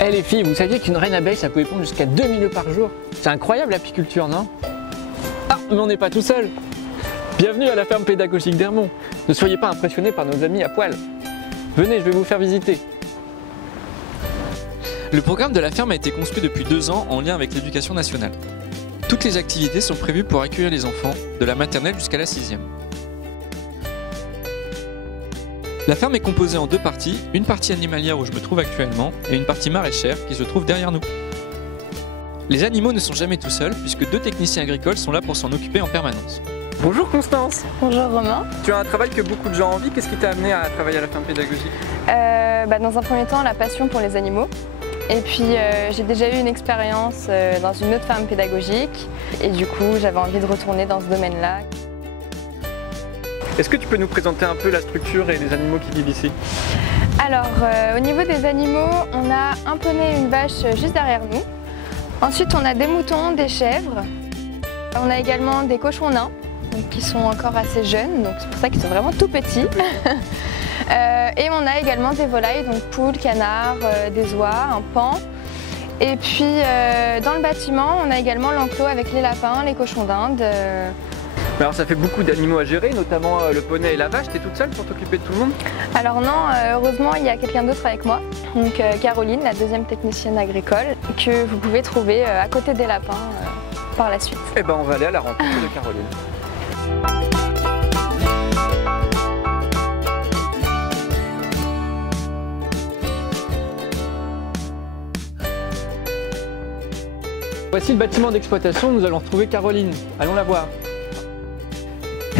Eh les filles, vous saviez qu'une reine abeille, ça pouvait pondre jusqu'à 2000 œufs par jour? C'est incroyable l'apiculture, non? Ah, mais on n'est pas tout seul. Bienvenue à la ferme pédagogique d'Ermont. Ne soyez pas impressionnés par nos amis à poil. Venez, je vais vous faire visiter. Le programme de la ferme a été construit depuis 2 ans en lien avec l'éducation nationale. Toutes les activités sont prévues pour accueillir les enfants, de la maternelle jusqu'à la 6e. La ferme est composée en 2 parties, une partie animalière où je me trouve actuellement et une partie maraîchère qui se trouve derrière nous. Les animaux ne sont jamais tout seuls puisque 2 techniciens agricoles sont là pour s'en occuper en permanence. Bonjour Constance. Bonjour Romain. Tu as un travail que beaucoup de gens envient. Qu'est-ce qui t'a amené à travailler à la ferme pédagogique? Dans un premier temps, la passion pour les animaux. Et puis j'ai déjà eu une expérience dans une autre ferme pédagogique. Et du coup, j'avais envie de retourner dans ce domaine-là. Est-ce que tu peux nous présenter un peu la structure et les animaux qui vivent ici? Alors, au niveau des animaux, on a un poney et une vache juste derrière nous. Ensuite, on a des moutons, des chèvres. On a également des cochons nains, donc, qui sont encore assez jeunes, donc c'est pour ça qu'ils sont vraiment tout petits. Et on a également des volailles, donc poules, canards, des oies, un paon. Et puis dans le bâtiment, on a également l'enclos avec les lapins, les cochons d'Inde. Alors ça fait beaucoup d'animaux à gérer, notamment le poney et la vache. T'es toute seule pour t'occuper de tout le monde? Alors non, heureusement il y a quelqu'un d'autre avec moi, donc Caroline, la deuxième technicienne agricole, que vous pouvez trouver à côté des lapins par la suite. Eh ben on va aller à la rencontre de Caroline. Voici le bâtiment d'exploitation, nous allons retrouver Caroline. Allons la voir.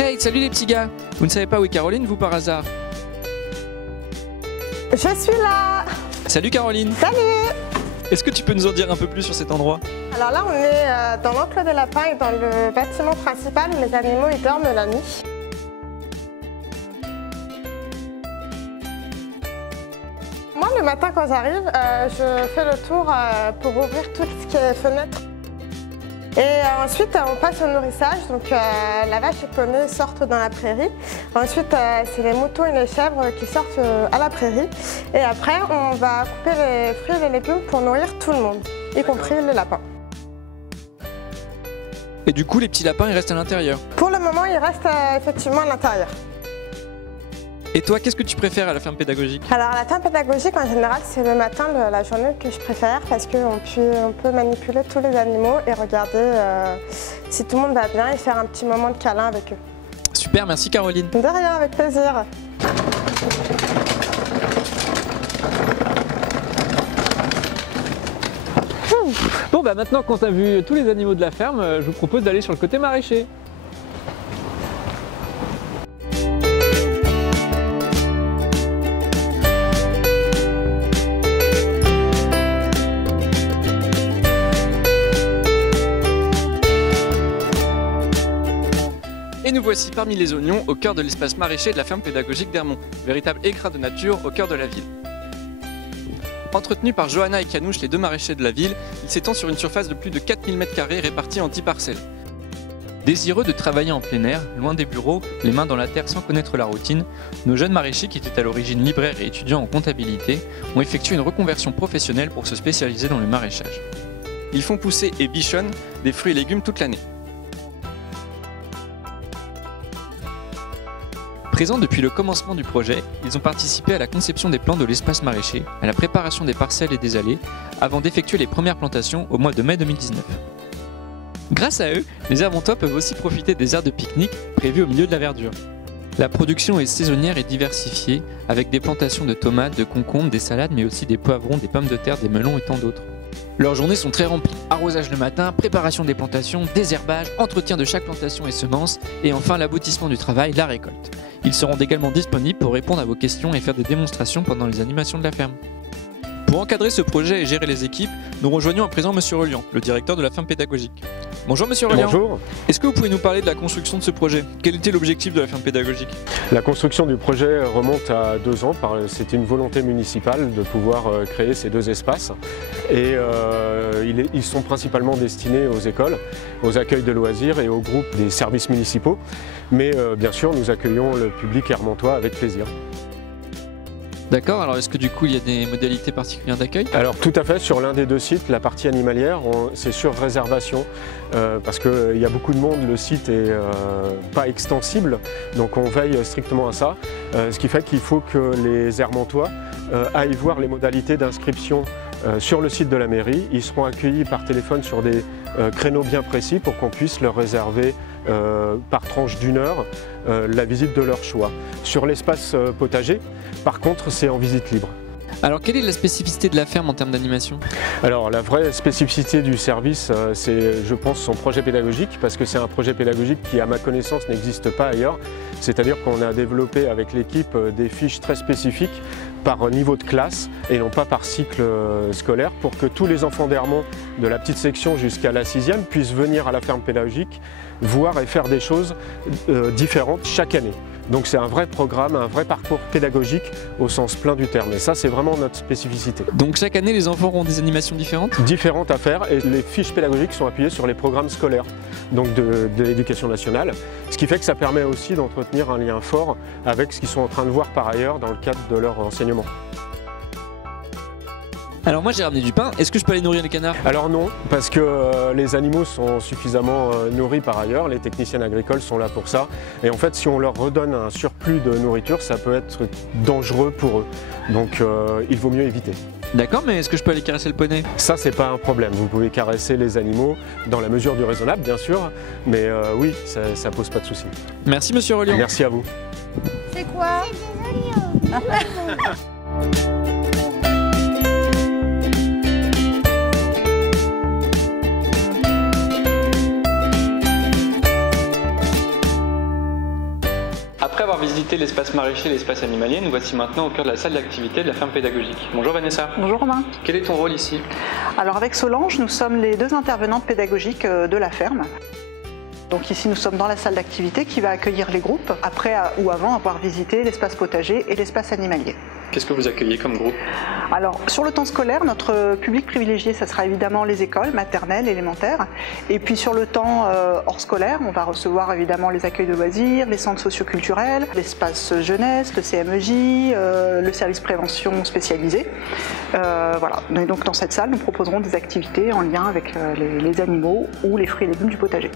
Hey, salut les petits gars! Vous ne savez pas où est Caroline, vous, par hasard? Je suis là! Salut Caroline! Salut! Est-ce que tu peux nous en dire un peu plus sur cet endroit? Alors là, on est dans l'enclos des lapins et dans le bâtiment principal où les animaux ils dorment la nuit. Moi, le matin quand j'arrive, je fais le tour pour ouvrir tout ce qui est fenêtre. Et ensuite, on passe au nourrissage. Donc la vache et le poney sortent dans la prairie. Ensuite, c'est les moutons et les chèvres qui sortent à la prairie. Et après, on va couper les fruits et les légumes pour nourrir tout le monde, y compris les lapins. Et du coup, les petits lapins, ils restent à l'intérieur? Pour le moment, ils restent effectivement à l'intérieur. Et toi, qu'est-ce que tu préfères à la ferme pédagogique? Alors la ferme pédagogique, en général, c'est le matin de la journée que je préfère parce qu'on peut manipuler tous les animaux et regarder si tout le monde va bien et faire un petit moment de câlin avec eux. Super, merci Caroline. De rien, avec plaisir. Bon bah maintenant qu'on a vu tous les animaux de la ferme, je vous propose d'aller sur le côté maraîcher. Et nous voici parmi les oignons au cœur de l'espace maraîcher de la ferme pédagogique d'Ermont, véritable écrin de nature au cœur de la ville. Entretenu par Johanna et Canouche, les 2 maraîchers de la ville, il s'étend sur une surface de plus de 4000 m² répartie en 10 parcelles. Désireux de travailler en plein air, loin des bureaux, les mains dans la terre sans connaître la routine, nos jeunes maraîchers qui étaient à l'origine libraires et étudiants en comptabilité ont effectué une reconversion professionnelle pour se spécialiser dans le maraîchage. Ils font pousser et bichonnent des fruits et légumes toute l'année. Présents depuis le commencement du projet, ils ont participé à la conception des plans de l'espace maraîcher, à la préparation des parcelles et des allées, avant d'effectuer les premières plantations au mois de mai 2019. Grâce à eux, les Ermontois peuvent aussi profiter des aires de pique-nique prévues au milieu de la verdure. La production est saisonnière et diversifiée, avec des plantations de tomates, de concombres, des salades, mais aussi des poivrons, des pommes de terre, des melons et tant d'autres. Leurs journées sont très remplies. Arrosage le matin, préparation des plantations, désherbage, entretien de chaque plantation et semences, et enfin l'aboutissement du travail, la récolte. Ils seront également disponibles pour répondre à vos questions et faire des démonstrations pendant les animations de la ferme. Pour encadrer ce projet et gérer les équipes, nous rejoignons à présent Monsieur Reliant, le directeur de la ferme pédagogique. Bonjour Monsieur Reliant. Bonjour. Est-ce que vous pouvez nous parler de la construction de ce projet? Quel était l'objectif de la ferme pédagogique? La construction du projet remonte à 2 ans. C'était une volonté municipale de pouvoir créer ces 2 espaces. Et ils sont principalement destinés aux écoles, aux accueils de loisirs et aux groupes des services municipaux. Mais bien sûr, nous accueillons le public ermontois avec plaisir. D'accord, alors est-ce que du coup il y a des modalités particulières d'accueil? Alors tout à fait, sur l'un des deux sites, la partie animalière, c'est sur réservation parce qu'il y a beaucoup de monde, le site est pas extensible, donc on veille strictement à ça. Ce qui fait qu'il faut que les Hermontois aillent voir les modalités d'inscription sur le site de la mairie. Ils seront accueillis par téléphone sur des créneaux bien précis pour qu'on puisse leur réserver par tranche d'1 heure la visite de leur choix. Sur l'espace potager, par contre, c'est en visite libre. Alors quelle est la spécificité de la ferme en termes d'animation? Alors la vraie spécificité du service, c'est je pense son projet pédagogique, parce que c'est un projet pédagogique qui à ma connaissance n'existe pas ailleurs. C'est-à-dire qu'on a développé avec l'équipe des fiches très spécifiques par niveau de classe et non pas par cycle scolaire, pour que tous les enfants d'Hermont, de la petite section jusqu'à la 6e, puissent venir à la ferme pédagogique, voir et faire des choses différentes chaque année. Donc c'est un vrai programme, un vrai parcours pédagogique au sens plein du terme. Et ça, c'est vraiment notre spécificité. Donc chaque année, les enfants auront des animations différentes? Différentes à faire, et les fiches pédagogiques sont appuyées sur les programmes scolaires donc de l'éducation nationale. Ce qui fait que ça permet aussi d'entretenir un lien fort avec ce qu'ils sont en train de voir par ailleurs dans le cadre de leur enseignement. Alors moi j'ai ramené du pain, est-ce que je peux aller nourrir les canards? Alors non, parce que les animaux sont suffisamment nourris par ailleurs, les techniciennes agricoles sont là pour ça. Et en fait, si on leur redonne un surplus de nourriture, ça peut être dangereux pour eux. Donc il vaut mieux éviter. D'accord, mais est-ce que je peux aller caresser le poney? Ça, c'est pas un problème. Vous pouvez caresser les animaux dans la mesure du raisonnable, bien sûr. Mais oui, ça pose pas de souci. Merci Monsieur Reliant. Merci à vous. C'est quoi? C'est des oignons. Après avoir visité l'espace maraîcher et l'espace animalier, nous voici maintenant au cœur de la salle d'activité de la ferme pédagogique. Bonjour Vanessa. Bonjour Romain. Quel est ton rôle ici? Alors avec Solange, nous sommes les deux intervenantes pédagogiques de la ferme. Donc ici nous sommes dans la salle d'activité qui va accueillir les groupes après ou avant avoir visité l'espace potager et l'espace animalier. Qu'est-ce que vous accueillez comme groupe? Alors sur le temps scolaire, notre public privilégié, ça sera évidemment les écoles maternelles, élémentaires. Et puis sur le temps hors scolaire, on va recevoir évidemment les accueils de loisirs, les centres socioculturels, l'espace jeunesse, le CMEJ, le service prévention spécialisé. Voilà. Et donc dans cette salle, nous proposerons des activités en lien avec les animaux ou les fruits et légumes du potager.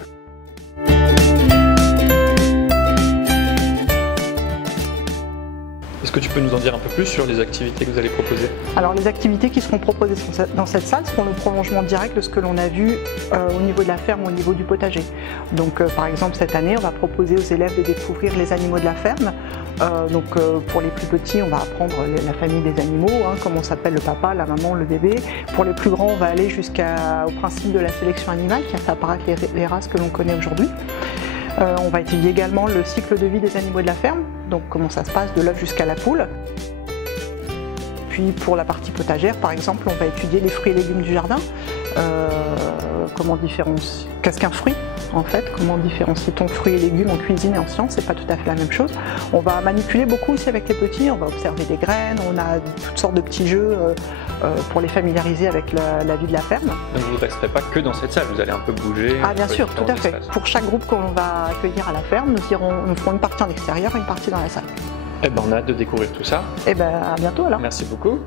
Est-ce que tu peux nous en dire un peu plus sur les activités que vous allez proposer? Alors les activités qui seront proposées dans cette salle seront le prolongement direct de ce que l'on a vu au niveau de la ferme, au niveau du potager. Donc par exemple cette année, on va proposer aux élèves de découvrir les animaux de la ferme. Pour les plus petits, on va apprendre la famille des animaux, comment s'appelle le papa, la maman, le bébé. Pour les plus grands, on va aller jusqu'au principe de la sélection animale qui a fait apparaître les races que l'on connaît aujourd'hui. On va étudier également le cycle de vie des animaux de la ferme, donc comment ça se passe de l'œuf jusqu'à la poule. Puis pour la partie potagère, par exemple, on va étudier les fruits et légumes du jardin. Comment différencier, qu'est-ce qu'un fruit en fait, comment différencie-t-on fruits et légumes en cuisine et en sciences, c'est pas tout à fait la même chose. On va manipuler beaucoup aussi avec les petits, on va observer des graines, on a toutes sortes de petits jeux pour les familiariser avec la vie de la ferme. Donc vous ne resterez pas que dans cette salle, vous allez un peu bouger. Ah bien sûr, tout à fait. Pour chaque groupe qu'on va accueillir à la ferme, nous ferons une partie en extérieur et une partie dans la salle. Eh ben on a hâte de découvrir tout ça. Eh ben à bientôt alors. Merci beaucoup.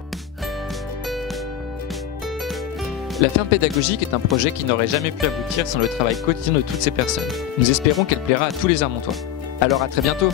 La ferme pédagogique est un projet qui n'aurait jamais pu aboutir sans le travail quotidien de toutes ces personnes. Nous espérons qu'elle plaira à tous les Hermontois. Alors à très bientôt!